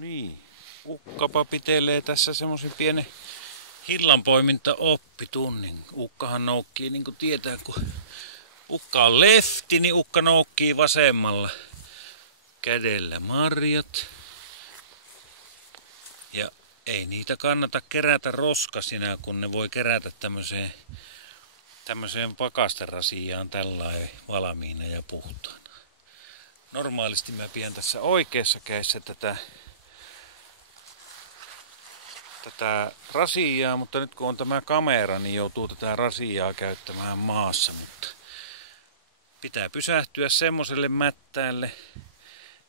niin, ukkapa pitelee tässä semmoisen pienen hillanpoimintaoppitunnin. Ukkahan noukkii, niin kuin tietää, kun ukka on lefti, niin ukka noukkii vasemmalla kädellä marjat. Ja ei niitä kannata kerätä roskasina, kun ne voi kerätä tämmöiseen pakasterasiaan tällainen valmiina ja puhtaana. Normaalisti mä pidän tässä oikeassa kädessä tätä rasiaa, mutta nyt kun on tämä kamera, niin joutuu tätä rasiaa käyttämään maassa. Mutta pitää pysähtyä semmoselle mättäälle,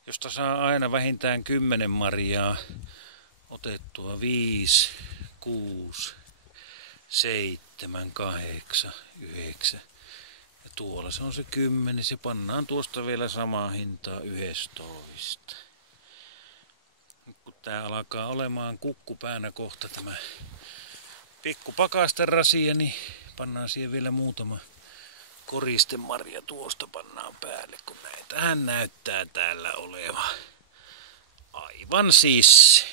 josta saa aina vähintään 10 marjaa otettua. 5, 6, 7, 8, 9. Ja tuolla se on se 10. Se pannaan tuosta vielä samaa hintaa 11. Kun tää alkaa olemaan kukkupäänä kohta tämä pikku pakasterasia, niin pannaan siihen vielä muutama koristemarja tuosta pannaan päälle, kun näitähän näyttää täällä olevan. Aivan siis,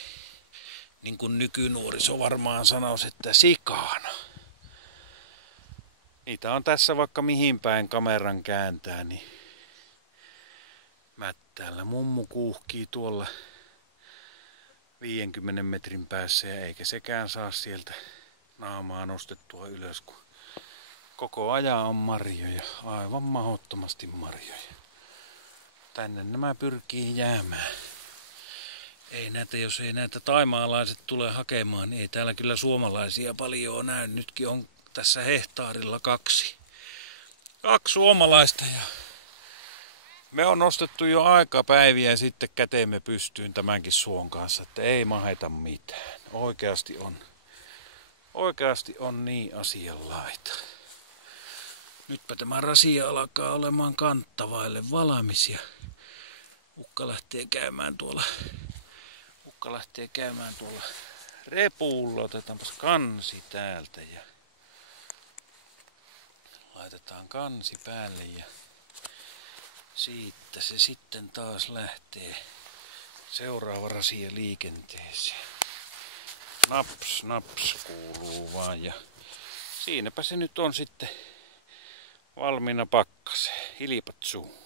niin kuin nykynuoriso varmaan sanoisi, että sikana. Niitä on tässä vaikka mihin päin kameran kääntää, niin mättäällä mummu kuuhkii tuolla 50 metrin päässä ja eikä sekään saa sieltä naamaa nostettua ylös, kun koko ajan on marjoja, aivan mahdottomasti marjoja. Tänne nämä pyrkii jäämään. Ei näitä, jos ei näitä taimaalaiset tule hakemaan, niin ei täällä kyllä suomalaisia paljon näy. Nytkin on tässä hehtaarilla 2 suomalaista ja me on nostettu jo aikapäiviä sitten käteemme pystyyn tämänkin suon kanssa, että ei maheta mitään. Oikeasti on niin asianlaita. Nytpä tämä rasia alkaa olemaan kanttavaille valmis ja ukka lähtee käymään tuolla repulla. Otetaanpas kansi täältä ja laitetaan kansi päälle ja siitä se sitten taas lähtee seuraava rasia liikenteeseen. Naps, naps kuuluu vaan ja siinäpä se nyt on sitten valmiina pakkaseen. Hilpat suu.